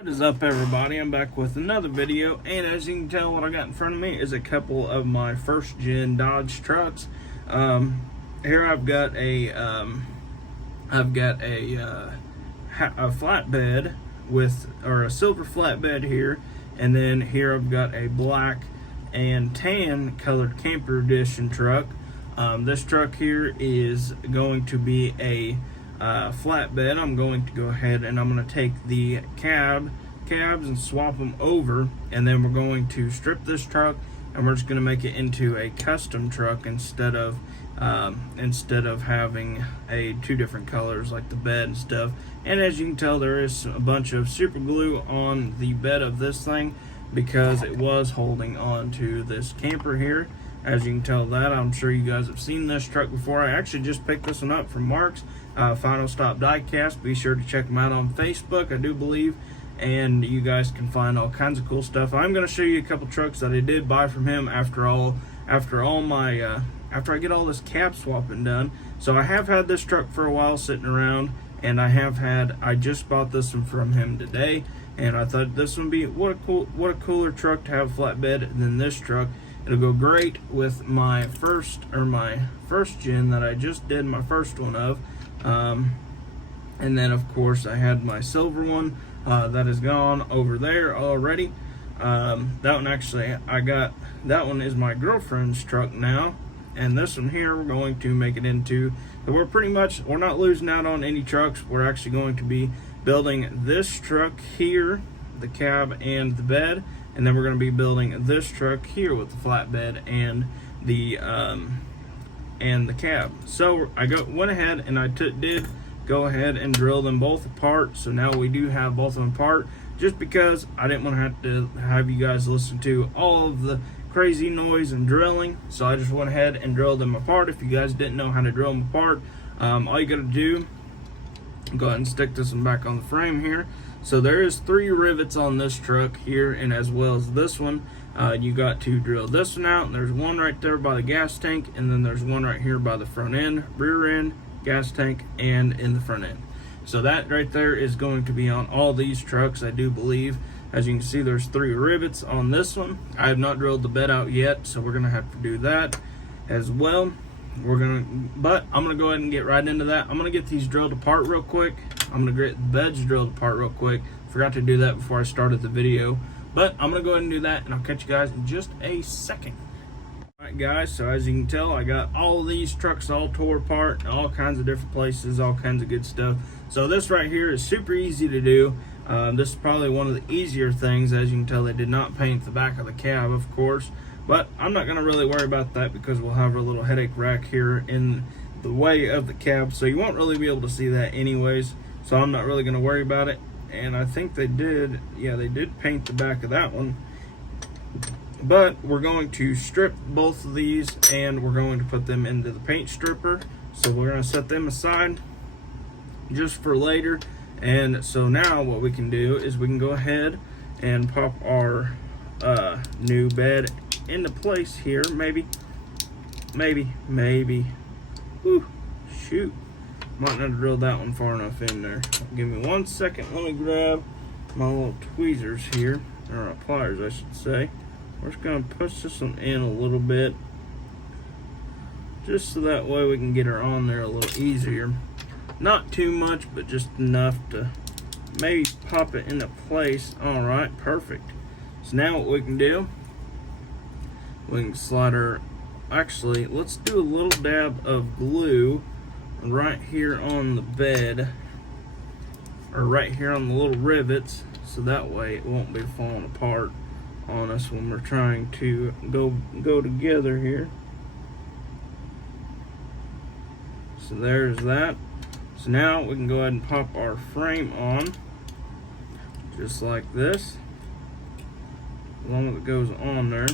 What is up, everybody? I'm back with another video, and as you can tell, what I got in front of me is a couple of my first gen Dodge trucks. Here I've got a flatbed or a silver flatbed here, and then here I've got a black and tan colored camper edition truck. This truck here is going to be a flatbed. I'm going to go ahead and I'm going to take the cabs and swap them over, and then we're going to strip this truck and we're just going to make it into a custom truck instead of having two different colors like the bed and stuff. And as you can tell, there is a bunch of super glue on the bed of this thing because it was holding on to this camper here. As you can tell that, I'm sure you guys have seen this truck before. I actually just picked this one up from Mark's Final Stop Diecast. Be sure to check them out on Facebook, I do believe, and you guys can find all kinds of cool stuff. I'm going to show you a couple trucks that I did buy from him after I get all this cab swapping done. So I have had this truck for a while sitting around, and I just bought this one from him today, and I thought this would be what a cooler truck to have flatbed than this truck. It'll go great with my first gen that I just did my first one of. And then of course I had my silver one that is gone over there already. That one is my girlfriend's truck now. And this one here, we're going to make it into, we're not losing out on any trucks. We're actually going to be building this truck here, the cab and the bed. And then we're going to be building this truck here with the flatbed and the cab. So I went ahead and I did go ahead and drill them both apart. So now we do have both of them apart, just because I didn't want to have you guys listen to all of the crazy noise and drilling. So I just went ahead and drilled them apart. If you guys didn't know how to drill them apart, all you got to do, go ahead and stick this one back on the frame here. So there is 3 rivets on this truck here, and as well as this one, you got to drill this one out. And there's one right there by the gas tank, and then there's one right here by the front end, rear end, gas tank, and in the front end. So that right there is going to be on all these trucks, I do believe. As you can see, there's 3 rivets on this one. I have not drilled the bed out yet, so we're gonna have to do that as well. But I'm gonna go ahead and get right into that. I'm gonna get these drilled apart real quick. I'm gonna get the beds drilled apart real quick. Forgot to do that before I started the video, but I'm gonna go ahead and do that, and I'll catch you guys in just a second. Alright guys, so as you can tell, I got all these trucks all tore apart, all kinds of different places, all kinds of good stuff. So this right here is super easy to do. This is probably one of the easier things. As you can tell, they did not paint the back of the cab, of course, but I'm not gonna really worry about that because we'll have our little headache rack here in the way of the cab, so you won't really be able to see that anyways. So I'm not really gonna worry about it. And I think they did paint the back of that one. But we're going to strip both of these and we're going to put them into the paint stripper. So we're going to set them aside just for later. And so now what we can do is we can go ahead and pop our new bed into place here. Maybe. Whew, shoot. Might not have drilled that one far enough in there. Give me 1 second. Let me grab my little tweezers here, or pliers I should say. We're just going to push this one in a little bit, just so that way we can get her on there a little easier. Not too much, but just enough to maybe pop it into place. Alright, perfect. So now what we can do, we can slide her, actually, let's do a little dab of glue right here on the bed, or right here on the little rivets, so that way it won't be falling apart on us when we're trying to go together here. So there's that. So now we can go ahead and pop our frame on just like this, as long as it goes on there.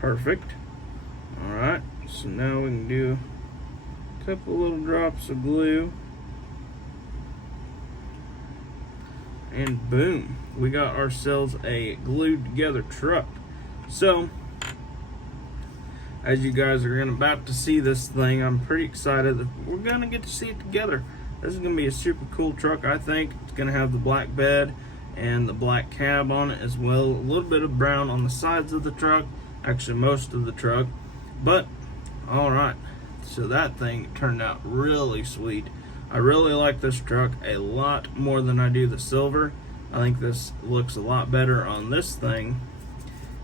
Perfect. Alright, so now we can do a couple little drops of glue, and boom, we got ourselves a glued together truck. So as you guys are about to see this thing, I'm pretty excited that we're gonna get to see it together. This is gonna be a super cool truck. I think it's gonna have the black bed and the black cab on it as well. A little bit of brown on the sides of the truck, actually most of the truck. But all right, so that thing turned out really sweet. I really like this truck a lot more than I do the silver. I think this looks a lot better on this thing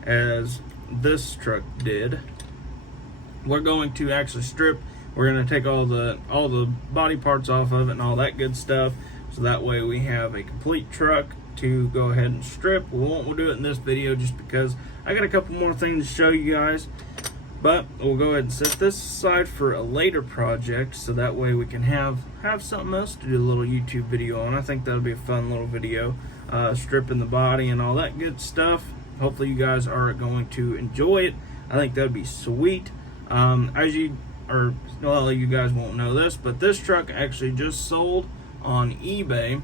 as this truck did. We're going to actually strip. We're going to take all the body parts off of it and all that good stuff, so that way we have a complete truck to go ahead and strip. We'll do it in this video just because I got a couple more things to show you guys. But we'll go ahead and set this aside for a later project, so that way we can have something else to do a little YouTube video on. I think that'll be a fun little video, stripping the body and all that good stuff. Hopefully you guys are going to enjoy it. I think that'd be sweet. You guys won't know this, but this truck actually just sold on eBay,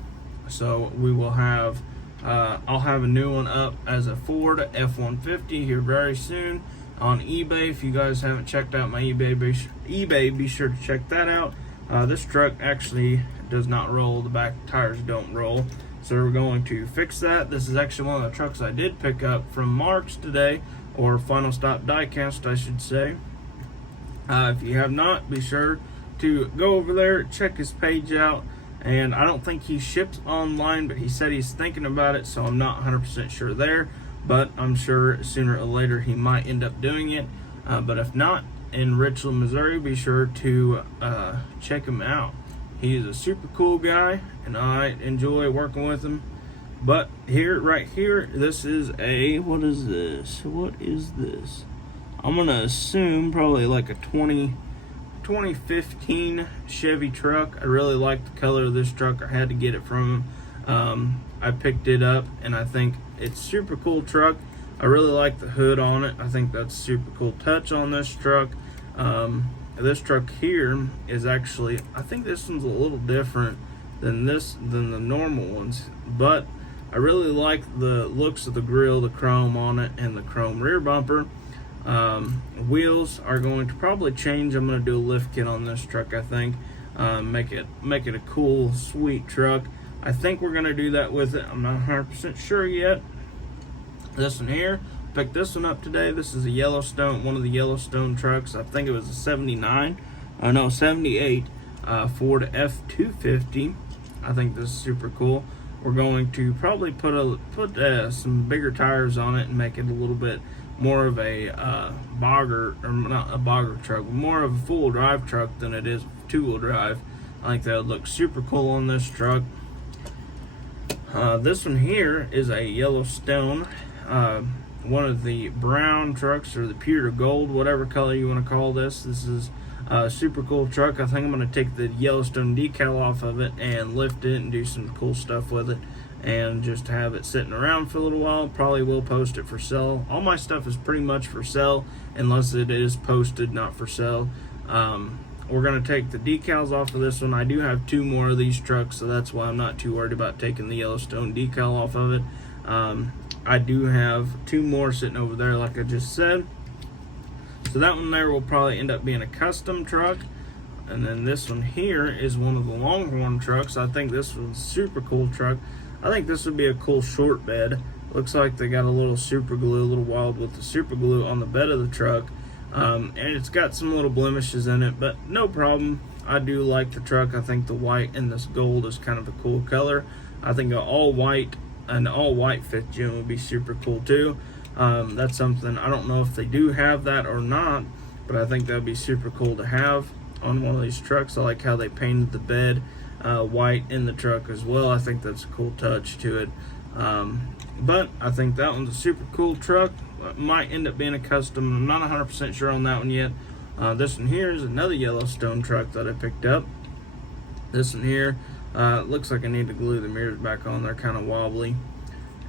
so we will have I'll have a new one up as a Ford F-150 here very soon on eBay. If you guys haven't checked out my eBay, be sure to check that out. This truck actually does not roll. The back tires don't roll, so we're going to fix that. This is actually one of the trucks I did pick up from Mark's today, or Final Stop Diecast, I should say. If you have not, be sure to go over there, check his page out. And I don't think he ships online, but he said he's thinking about it, so I'm not 100% sure there. But I'm sure sooner or later he might end up doing it. But if not, in Richland, Missouri, be sure to check him out. He's a super cool guy, and I enjoy working with him. But right here, this is what is this? What is this? I'm going to assume probably like a 2015 Chevy truck. I really like the color of this truck. I had to get it from him. I picked it up, and I think it's super cool truck. I really like the hood on it. I think that's super cool touch on this truck. This truck here is actually, I think this one's a little different than the normal ones, but I really like the looks of the grille, the chrome on it, and the chrome rear bumper. Wheels are going to probably change. I'm going to do a lift kit on this truck, I think. Make it a cool, sweet truck. I think we're going to do that with it. I'm not 100% sure yet. This one here, picked this one up today. This is a Yellowstone, one of the Yellowstone trucks. I think it was a 78 Ford F-250. I think this is super cool. We're going to probably put some bigger tires on it and make it a little bit more of a bogger, or not a bogger truck, more of a full drive truck than it is two-wheel drive. I think that would look super cool on this truck. This one here is a Yellowstone, one of the brown trucks, or the pure gold, whatever color you want to call this. This is a super cool truck. I think I'm going to take the Yellowstone decal off of it and lift it and do some cool stuff with it, and just have it sitting around for a little while. Probably will post it for sale. All my stuff is pretty much for sale unless it is posted not for sale. We're going to take the decals off of this one. I do have two more of these trucks, so that's why I'm not too worried about taking the Yellowstone decal off of it. I do have two more sitting over there, like I just said. So that one there will probably end up being a custom truck. And then this one here is one of the Longhorn trucks. I think this one's a super cool truck. I think this would be a cool short bed. Looks like they got a little super glue, a little wild with the super glue on the bed of the truck. And it's got some little blemishes in it, but no problem. I do like the truck. I think the white and this gold is kind of a cool color. I think an all white 5th gen would be super cool too. That's something, I don't know if they do have that or not, but I think that would be super cool to have on one of these trucks. I like how they painted the bed white in the truck as well. I think that's a cool touch to it. But I think that one's a super cool truck. Might end up being a custom. I'm not 100% sure on that one yet. This one here is another Yellowstone truck that I picked up. This one here looks like I need to glue the mirrors back on. They're kind of wobbly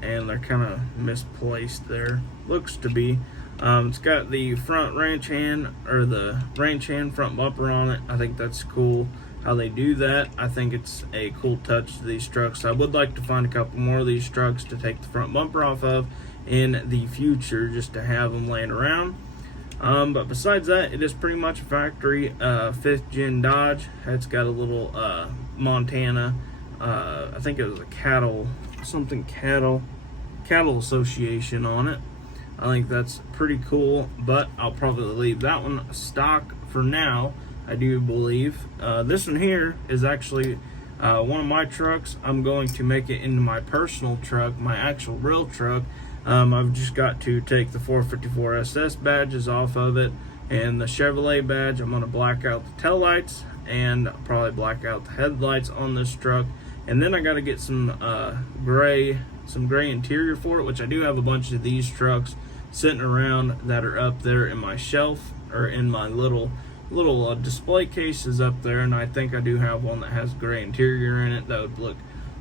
and they're kind of misplaced there. Looks to be. It's got the front ranch hand, or the ranch hand front bumper on it. I think that's cool how they do that. I think it's a cool touch to these trucks. I would like to find a couple more of these trucks to take the front bumper off of in the future, just to have them laying around. But besides that, it is pretty much a factory 5th gen Dodge. It's got a little Montana, I think it was a cattle something cattle association on it. I think that's pretty cool, but I'll probably leave that one stock for now. I do believe this one here is actually one of my trucks. I'm going to make it into my personal truck, my actual real truck. I've just got to take the 454 SS badges off of it and the Chevrolet badge. I'm going to black out the taillights and probably black out the headlights on this truck. And then I got to get some gray interior for it, which I do have a bunch of these trucks sitting around that are up there in my shelf or in my little display cases up there, and I think I do have one that has gray interior in it that would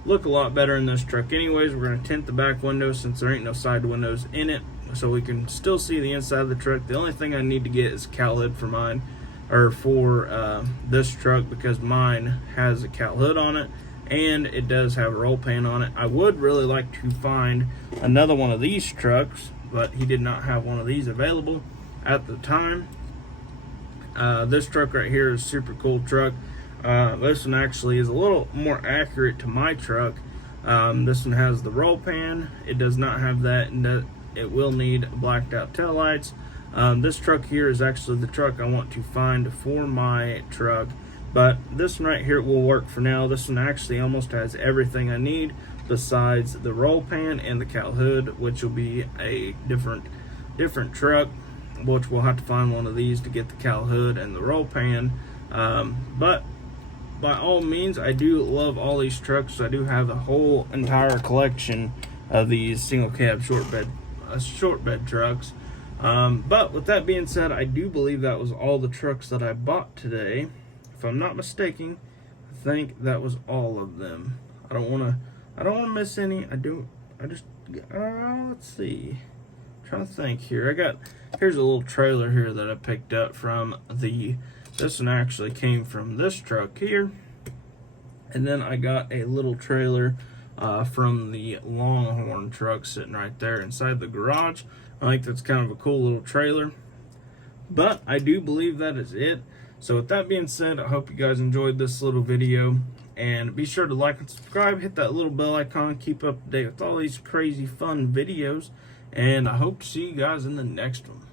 look a lot better in this truck. Anyways, we're going to tint the back windows since there ain't no side windows in it, so we can still see the inside of the truck. The only thing I need to get is a cowl hood for mine, or for this truck, because mine has a cowl hood on it and it does have a roll pan on it. I would really like to find another one of these trucks, but he did not have one of these available at the time. This truck right here is a super cool truck. This one actually is a little more accurate to my truck. This one has the roll pan. It does not have that, and it will need blacked out taillights. This truck here is actually the truck I want to find for my truck, but this one right here will work for now. This one actually almost has everything I need besides the roll pan and the cowl hood, which will be a different truck, which we'll have to find one of these to get the cowl hood and the roll pan. But by all means, I do love all these trucks. I do have a whole entire collection of these single cab short bed trucks. But with that being said, I do believe that was all the trucks that I bought today. If I'm not mistaken, I think that was all of them. I don't want to miss any. Let's see. I'm trying to think here. Here's a little trailer here that I picked up from this one actually came from this truck here. And then I got a little trailer from the Longhorn truck sitting right there inside the garage. I think that's kind of a cool little trailer. But I do believe that is it. So with that being said, I hope you guys enjoyed this little video. And be sure to like and subscribe, hit that little bell icon, keep up to date with all these crazy fun videos. And I hope to see you guys in the next one.